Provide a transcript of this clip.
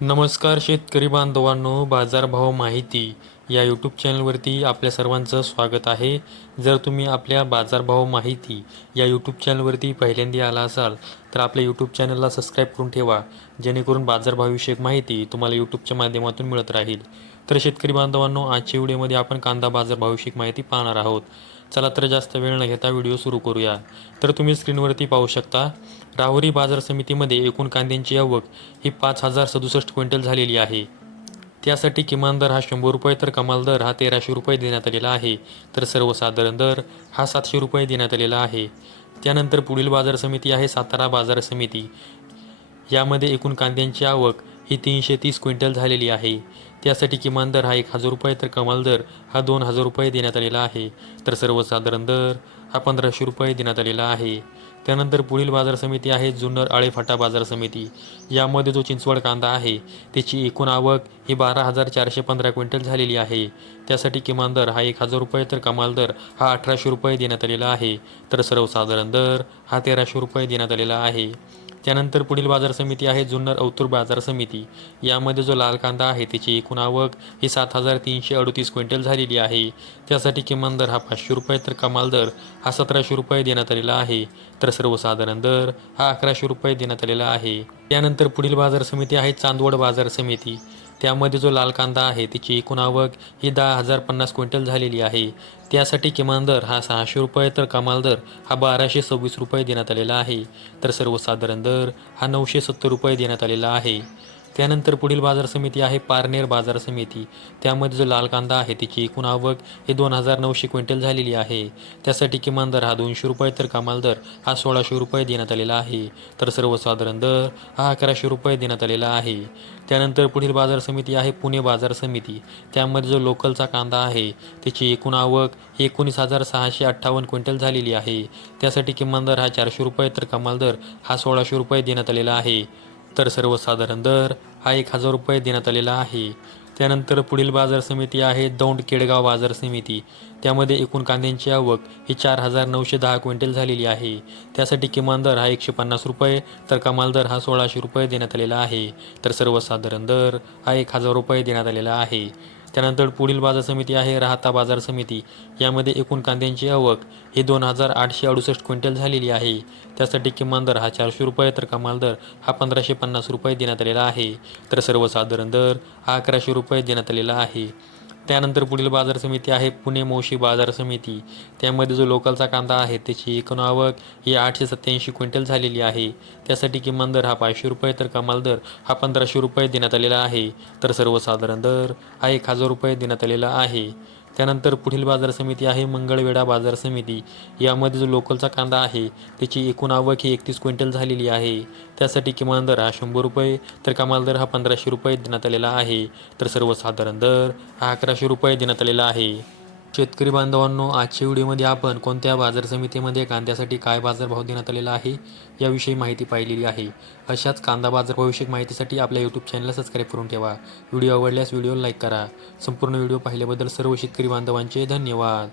नमस्कार शेतकरी बांधवांनो, बाजारभाव माहिती या यूट्यूब चॅनलवरती आपल्या सर्वांचं स्वागत आहे. जर तुम्ही आपल्या बाजारभाव माहिती या यूट्यूब चॅनलवरती पहिल्यांदा आला असाल तर आपल्या यूट्यूब चॅनलला सबस्क्राईब करून ठेवा, जेणेकरून बाजारभावविषयक माहिती तुम्हाला यूट्यूबच्या माध्यमातून मिळत राहील. तर शेतकरी बांधवांनो, आजच्या व्हिडिओमध्ये आपण कांदा बाजारभावविषयक माहिती पाहणार आहोत. चला तर जास्त वेळ न घेता व्हिडिओ सुरू करूया. तर तुम्ही स्क्रीनवरती पाहू शकता, राहुरी बाजार समितीमध्ये एकूण कांद्यांची आवक ही 5,067 क्विंटल झालेली आहे. त्यासाठी किमान दर हा 100 रुपये तर कमाल दर हा 1,300 रुपये देण्यात आलेला आहे. तर सर्वसाधारण दर हा 700 रुपये देण्यात आलेला आहे. त्यानंतर पुढील बाजार समिती आहे सातारा बाजार समिती. यामध्ये एकूण कांद्यांची आवक ही 330 क्विंटल झालेली आहे. त्यासाठी किमान दर हा 1,000 रुपये तर कमाल दर हा 2,000 रुपये देण्यात आलेला आहे. तर सर्वसाधारण दर हा 1,500 रुपये देण्यात आलेला आहे. त्यानंतर पुढील बाजार समिती आहे जुन्नर आळेफाटा बाजार समिती. यामध्ये जो चिंचवड कांदा आहे त्याची एकूण आवक ही 12,415 क्विंटल झालेली आहे. त्यासाठी किमान दर हा 1,000 रुपये तर कमाल दर हा 1,800 रुपये देण्यात आलेला आहे. तर सर्वसाधारण दर हा 1,300 रुपये देण्यात आलेला आहे. त्यानंतर पुढील बाजार समिती आहे जुन्नर औतूर बाजार समिती. यामध्ये जो लाल कांदा आहे त्याची एकूण आवक ही 7,338 क्विंटल झालेली आहे. त्यासाठी किमान दर हा 500 रुपये तर कमाल दर हा 1,700 रुपये देण्यात आलेला आहे. तर सर्वसाधारण दर हा 1,100 रुपये देण्यात आलेला आहे. त्यानंतर पुढील बाजार समिती आहे चांदवड बाजार समिती. त्यामध्ये जो लाल कांदा आहे त्याची एकूण आवक ही 10,050 क्विंटल झालेली आहे. त्यासाठी किमान दर हा 600 रुपये तर कमाल दर हा 1,226 रुपये देण्यात आलेला आहे. तर सर्वसाधारण दर हा 970 रुपये देण्यात आलेला आहे. त्यानंतर पुढील बाजार समिती आहे पारनेर बाजार समिती. त्यामध्ये जो लाल कांदा आहे त्याची एकूण आवक ही 2,900 क्विंटल झालेली आहे. त्यासाठी किमान दर हा 200 रुपये तर कमाल दर हा 1,600 रुपये देण्यात आलेला आहे. तर सर्वसाधारण दर हा 1,100 रुपये देण्यात आलेला आहे. त्यानंतर पुढील बाजार समिती आहे पुणे बाजार समिती. त्यामध्ये जो लोकलचा कांदा आहे त्याची एकूण आवक ही 19,658 क्विंटल झालेली आहे. त्यासाठी किमान दर हा 400 रुपये तर कमाल दर हा 1,600 रुपये देण्यात आलेला आहे. तर सर्वसाधारण दर हा 1,000 रुपये देण्यात आलेला आहे. त्यानंतर पुढील बाजार समिती आहे दौंड केडगाव बाजार समिती. त्यामध्ये एकूण कांद्यांची आवक ही 4,910 क्विंटल झालेली आहे. त्यासाठी किमान दर हा 150 रुपये तर कमाल दर हा 1,600 रुपये देण्यात आलेला आहे. तर सर्वसाधारण दर हा 1,000 रुपये देण्यात आलेला आहे. त्यानंतर पुढील बाजार समिती आहे राहाता बाजार समिती. यामध्ये एकूण कांद्यांची आवक ही 2,868 क्विंटल झालेली आहे. त्यासाठी किमान दर हा 400 रुपये तर कमाल दर हा 1,550 रुपये देण्यात आलेला आहे. तर सर्वसाधारण दर हा 1,100 रुपये देण्यात आलेला आहे. त्यानंतर पुढील बाजार समिती आहे पुणे मोशी बाजार समिती. त्यामध्ये जो लोकलचा कांदा आहे त्याची एकूण आवक ही 887 क्विंटल झालेली आहे. त्यासाठी किमान दर हा 500 रुपये तर कमाल दर हा 1,500 रुपये देण्यात आलेला आहे. तर सर्वसाधारण दर हा 1,000 रुपये देण्यात आलेला आहे. त्यानंतर पुढील बाजार समिती आहे मंगळवेढा बाजार समिती. यामध्ये जो लोकलचा कांदा आहे त्याची एकूण आवक ही 31 क्विंटल झालेली आहे. त्यासाठी किमान दर हा 100 रुपये तर कमाल दर हा 1,500 रुपये देण्यात आलेला आहे. तर सर्वसाधारण दर हा 1,100 रुपये देण्यात आलेला आहे. शेतकरी बांधवांनो, आजच्या व्हिडिओमध्ये आपण कोणत्या बाजार समितीमध्ये कांद्यासाठी काय बाजारभाव देण्यात आलेला आहे याविषयी माहिती पाहिलेली आहे. अशाच कांदा बाजारभावाविषयक माहितीसाठी आपल्या यूट्यूब चॅनलला सबस्क्राईब करून ठेवा. व्हिडिओ आवडल्यास व्हिडिओला लाईक करा. संपूर्ण व्हिडिओ पाहिल्याबद्दल सर्व शेतकरी बांधवांचे धन्यवाद.